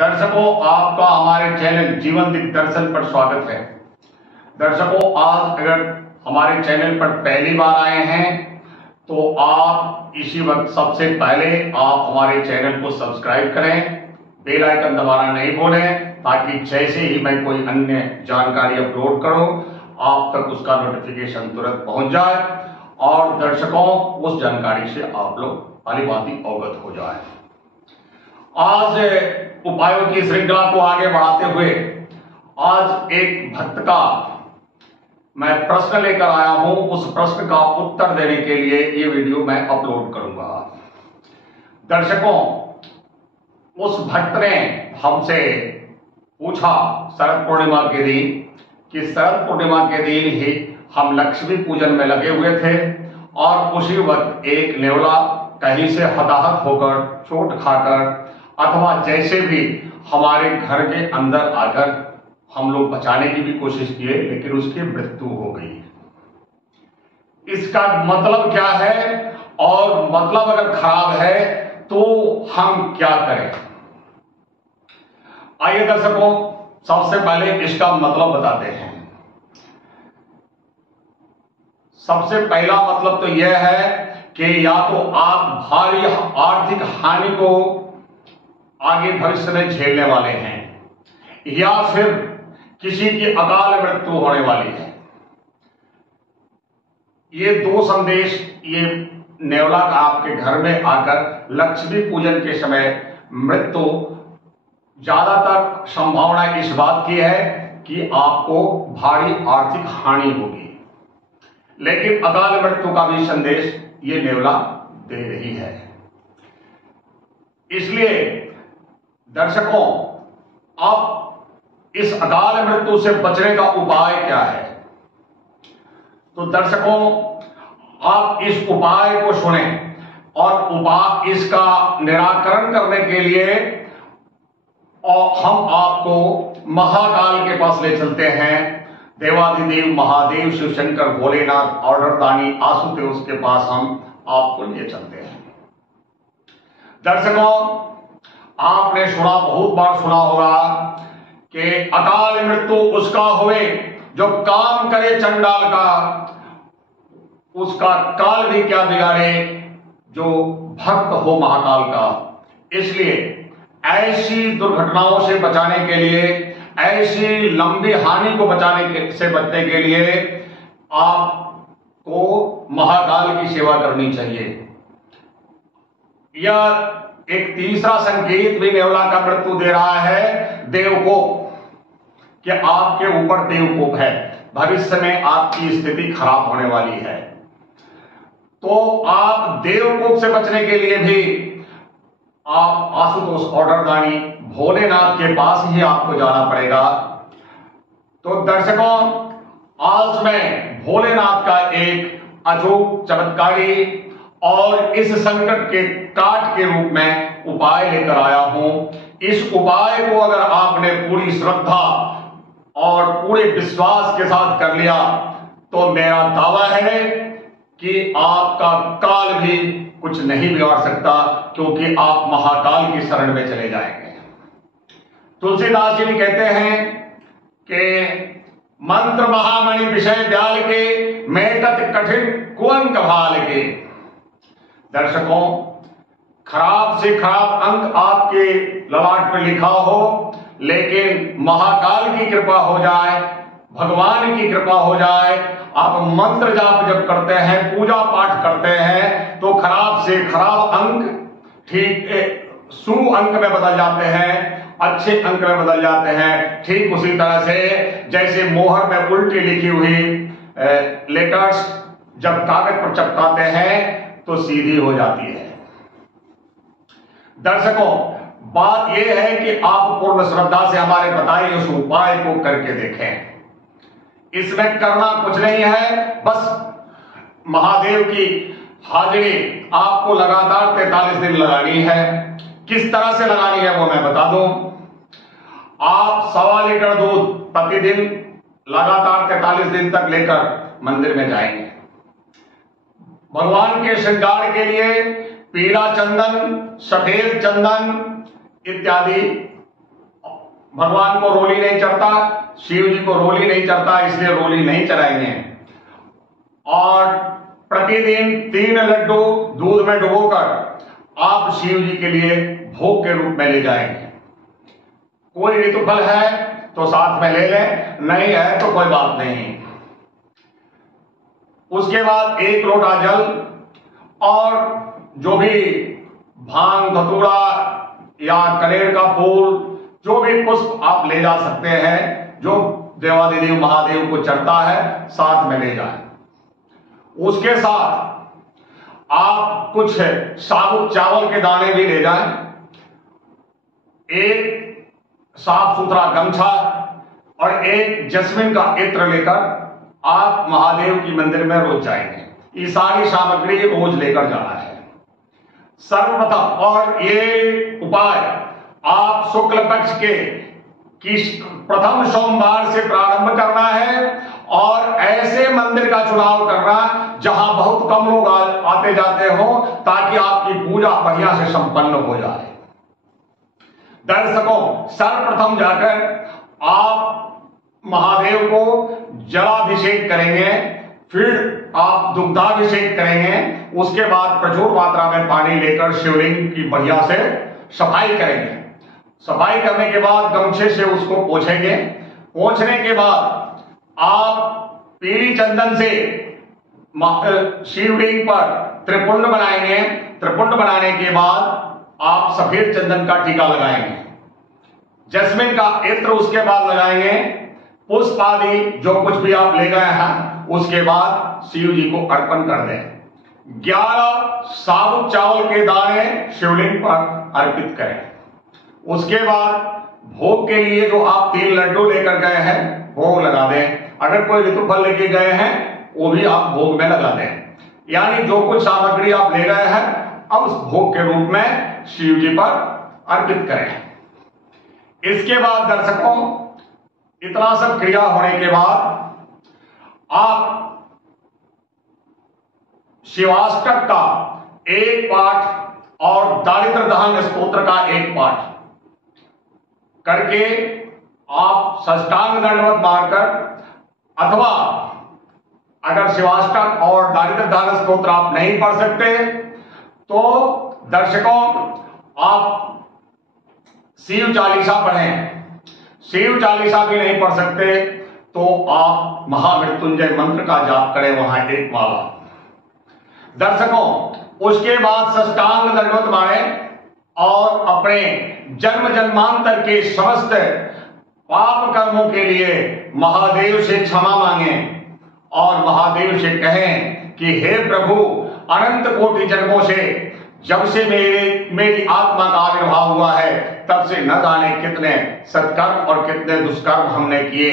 दर्शकों, आपका हमारे चैनल जीवन दिग्दर्शन पर स्वागत है। दर्शकों, आज अगर हमारे चैनल पर पहली बार आए हैं तो आप इसी वक्त सबसे पहले आप हमारे चैनल को सब्सक्राइब करें, बेल आइकन दबाना नहीं भूलें, ताकि जैसे ही मैं कोई अन्य जानकारी अपलोड करूं आप तक उसका नोटिफिकेशन तुरंत पहुंच जाए और दर्शकों उस जानकारी से आप लोग भली भांति अवगत हो जाए। आज उपायों की श्रृंखला को आगे बढ़ाते हुए आज एक भक्त का मैं प्रश्न लेकर आया हूं। उस प्रश्न का उत्तर देने के लिए ये वीडियो मैं अपलोड करूंगा। दर्शकों, उस भक्त ने हमसे पूछा शरद पूर्णिमा के दिन कि शरद पूर्णिमा के दिन ही हम लक्ष्मी पूजन में लगे हुए थे और उसी वक्त एक नेवला कहीं से हताहत होकर चोट खाकर अथवा जैसे भी हमारे घर के अंदर आकर हम लोग बचाने की भी कोशिश किए, लेकिन उसकी मृत्यु हो गई। इसका मतलब क्या है और मतलब अगर खराब है तो हम क्या करें? आइए दर्शकों, सबसे पहले इसका मतलब बताते हैं। सबसे पहला मतलब तो यह है कि या तो आप भारी आर्थिक हानि को आगे भविष्य में झेलने वाले हैं या फिर किसी की अकाल मृत्यु होने वाली है। ये दो संदेश ये नेवला का आपके घर में आकर लक्ष्मी पूजन के समय मृत्यु, ज्यादातर संभावना इस बात की है कि आपको भारी आर्थिक हानि होगी, लेकिन अकाल मृत्यु का भी संदेश ये नेवला दे रही है। इसलिए दर्शकों, अब इस अकाल मृत्यु से बचने का उपाय क्या है? तो दर्शकों, आप इस उपाय को सुनें और इसका निराकरण करने के लिए और हम आपको महाकाल के पास ले चलते हैं। देवाधिदेव महादेव शिव शंकर भोलेनाथ ऑर्डरदानी आशुतोष के पास हम आपको ले चलते हैं। दर्शकों, आपने सुना, बहुत बार सुना होगा कि अकाल मृत्यु उसका हुए जो काम करे चंडाल का, उसका काल भी क्या बिगाड़े जो भक्त हो महाकाल का। इसलिए ऐसी दुर्घटनाओं से बचाने के लिए, ऐसी लंबी हानि को से बचने के लिए आपको महाकाल की सेवा करनी चाहिए। यह एक तीसरा संकेत भी नेवला का मृत्यु दे रहा है, देवकोप, कि आपके ऊपर देवकोप है, भविष्य में आपकी स्थिति खराब होने वाली है। तो आप देवकोप से बचने के लिए भी आप आशुतोष ऑर्डरदानी भोलेनाथ के पास ही आपको जाना पड़ेगा। तो दर्शकों, आज मैं भोलेनाथ का एक अजूब चमत्कारी और इस संकट के काट के रूप में उपाय लेकर आया हूं। इस उपाय को अगर आपने पूरी श्रद्धा और पूरे विश्वास के साथ कर लिया तो मेरा दावा है कि आपका काल भी कुछ नहीं बिगाड़ सकता, क्योंकि आप महाकाल की शरण में चले जाएंगे। तुलसीदास जी भी कहते हैं कि मंत्र महामणि विषय ब्याल के, मेटत कठिन कुअंक भाल के। दर्शकों, खराब से खराब अंक आपके ललाट पर लिखा हो, लेकिन महाकाल की कृपा हो जाए, भगवान की कृपा हो जाए, आप मंत्र जाप जब करते हैं, पूजा पाठ करते हैं, तो खराब से खराब अंक ठीक सु अंक में बदल जाते हैं, अच्छे अंक में बदल जाते हैं। ठीक उसी तरह से जैसे मोहर में उल्टी लिखी हुई लेटर्स जब कागज पर चिपकाते हैं तो सीधी हो जाती है। दर्शकों, बात यह है कि आप पूर्ण श्रद्धा से हमारे बताए उस उपाय को करके देखें। इसमें करना कुछ नहीं है, बस महादेव की हाजिरी आपको लगातार 43 दिन लगानी है। किस तरह से लगानी है वो मैं बता दूं। आप 1.25 लीटर दूध प्रतिदिन लगातार 43 दिन तक लेकर मंदिर में जाएंगे। भगवान के श्रृंगार के लिए पीला चंदन, सफेद चंदन इत्यादि भगवान को रोली नहीं चढ़ता, शिव जी को रोली नहीं चढ़ता, इसलिए रोली नहीं चढ़ाएंगे। और प्रतिदिन 3 लड्डू दूध में डुबोकर आप शिव जी के लिए भोग के रूप में ले जाएंगे। कोई ऋतुफल है तो साथ में ले लें, नहीं है तो कोई बात नहीं। उसके बाद 1 लोटा जल और जो भी भांग धतूरा या कनेर का फूल, जो भी पुष्प आप ले जा सकते हैं, जो देवादिदेव महादेव को चढ़ता है, साथ में ले जाएं। उसके साथ आप कुछ साबुत चावल के दाने भी ले जाएं, एक साफ सुथरा गमछा और एक जैस्मिन का इत्र लेकर आप महादेव की मंदिर में रोज जाएंगे। ये सारी सामग्री रोज लेकर जाना है सर्वप्रथम। और ये उपाय आप शुक्ल पक्ष के प्रथम सोमवार से प्रारंभ करना है और ऐसे मंदिर का चुनाव करना जहां बहुत कम लोग आते जाते हो, ताकि आपकी पूजा बढ़िया से संपन्न हो जाए। दर्शकों, सर्वप्रथम जाकर आप महादेव को जलाभिषेक करेंगे, फिर आप दुग्धाभिषेक करेंगे, उसके बाद प्रचुर मात्रा में पानी लेकर शिवलिंग की बढ़िया से सफाई करेंगे। सफाई करने के बाद गमछे से उसको पोंछेंगे। पोंछने के बाद आप पीली चंदन से शिवलिंग पर त्रिपुंड बनाएंगे। त्रिपुंड बनाने के बाद आप सफेद चंदन का टीका लगाएंगे, जैस्मिन का इत्र उसके बाद लगाएंगे, पुष्प आदि जो कुछ भी आप ले गए हैं उसके बाद शिव जी को अर्पण कर दें। 11 साबुत चावल के दाने शिवलिंग पर अर्पित करें। उसके बाद भोग के लिए जो आप 3 लड्डू लेकर गए हैं भोग लगा दें। अगर कोई ऋतुफल लेके गए हैं वो भी आप भोग में लगा दें। यानी जो कुछ सामग्री आप ले गए हैं अब उस भोग के रूप में शिव जी पर अर्पित करें। इसके बाद दर्शकों, इतना सब क्रिया होने के बाद आप शिवाष्टक का 1 पाठ और दारिद्र दहन स्तोत्र का 1 पाठ करके आप साष्टांग दंडवत मारकर, अथवा अगर शिवाष्टक और दारिद्र दहन स्तोत्र आप नहीं पढ़ सकते तो दर्शकों आप शिव चालीसा पढ़ें। शिव चालीसा भी नहीं पढ़ सकते तो आप महामृत्युंजय मंत्र का जाप करें, वहां 1 माला। दर्शकों, उसके बाद साष्टांग दंडवत मारें और अपने जन्म जन्मांतर के समस्त पाप कर्मों के लिए महादेव से क्षमा मांगें और महादेव से कहें कि हे प्रभु, अनंत कोटि जन्मों से जब से मेरी आत्मा का आविर्भाव हुआ है तब से न जाने कितने सत्कर्म और कितने दुष्कर्म हमने किए,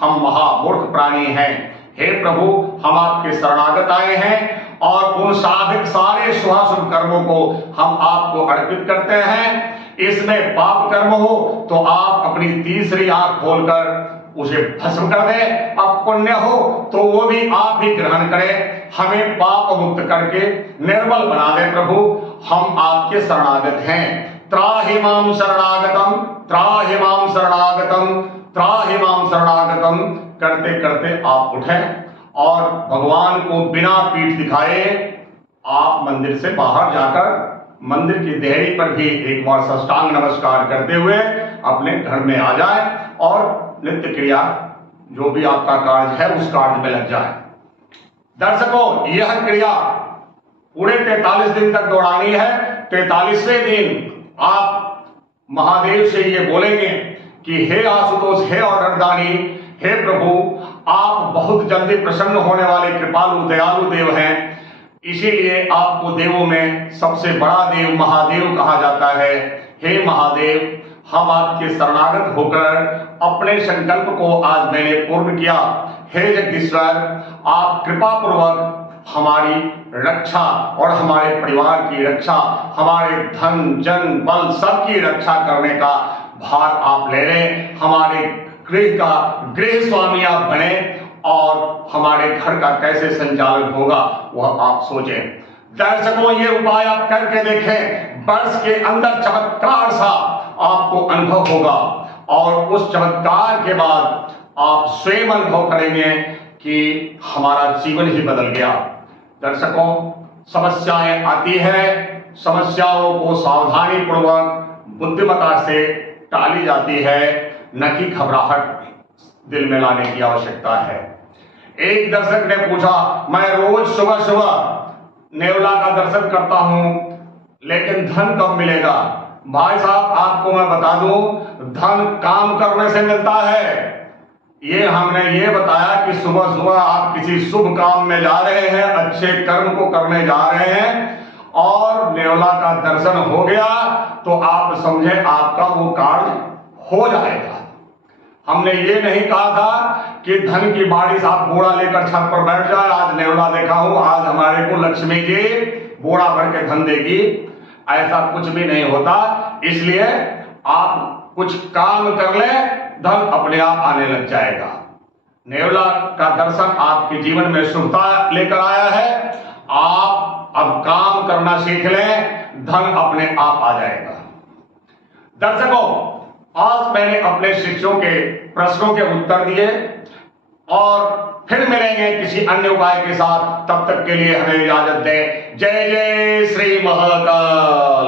हम महामूर्ख प्राणी हैं। हे प्रभु, हम आपके शरणागत आए हैं और उन सारे शुभाशुभ कर्मों को हम आपको अर्पित करते हैं। इसमें पाप कर्म हो तो आप अपनी तीसरी आंख खोलकर उसे भस्म कर दें, अब पुण्य हो तो वो भी आप ही ग्रहण करें। हमें पाप मुक्त करके निर्मल बना दें प्रभु, हम आपके शरणागत हैं। त्राहि माम शरणागतम, त्राहि माम शरणागतम, त्राहि माम शरणागतम करते करते आप उठें और भगवान को बिना पीठ दिखाए आप मंदिर से बाहर जाकर मंदिर की देहरी पर भी 1 बार साष्टांग नमस्कार करते हुए अपने घर में आ जाए और नित्य क्रिया जो भी आपका कार्य है उस कार्य में लग जाए। दर्शकों, यह क्रिया पूरे 43 दिन तक दोहरानी है। 43वें दिन आप महादेव से ये बोलेंगे कि हे आशुतोष, हे ऑर्डरदानी, हे प्रभु, आप बहुत जल्दी प्रसन्न होने वाले कृपालु दयालु देव हैं, इसीलिए आपको देवों में सबसे बड़ा देव महादेव कहा जाता है। हे महादेव, हम आपके शरणागत होकर अपने संकल्प को आज मैंने पूर्ण किया। हे जगदीश्वर, आप कृपा पूर्वक हमारी रक्षा और हमारे परिवार की रक्षा, हमारे धन जन बल सबकी रक्षा करने का भार आप ले लें। हमारे गृह का गृह स्वामी आप बने और हमारे घर का कैसे संचालन होगा वह आप सोचें। दर्शकों, ये उपाय आप करके देखें, वर्ष के अंदर चमत्कार सा आपको अनुभव होगा और उस चमत्कार के बाद आप स्वयं अनुभव करेंगे कि हमारा जीवन ही बदल गया। दर्शकों, समस्याएं आती है, समस्याओं को सावधानी पूर्वक बुद्धिमत्ता से टाली जाती है, न कि घबराहट दिल में लाने की आवश्यकता है। एक दर्शक ने पूछा, मैं रोज सुबह सुबह नेवला का दर्शन करता हूं, लेकिन धन कब मिलेगा? भाई साहब, आपको मैं बता दूं, धन काम करने से मिलता है। ये हमने ये बताया कि सुबह सुबह आप किसी शुभ काम में जा रहे हैं, अच्छे कर्म को करने जा रहे हैं और नेवला का दर्शन हो गया तो आप समझे आपका वो कार्य हो जाएगा। हमने ये नहीं कहा था कि धन की बारिश आप बोरा लेकर छत पर बैठ जाए, आज नेवला देखा हूं, आज हमारे को लक्ष्मी जी बोरा भर के धन देगी। ऐसा कुछ भी नहीं होता। इसलिए आप कुछ काम कर ले, धन अपने आप आने लग जाएगा। नेवला का दर्शन आपके जीवन में शुभता लेकर आया है। आप अब काम करना सीख लें, धन अपने आप आ जाएगा। दर्शकों, आज मैंने अपने शिष्यों के प्रश्नों के उत्तर दिए और फिर मिलेंगे किसी अन्य उपाय के साथ। तब तक के लिए हमें इजाजत दें। जय जय श्री महाकाल।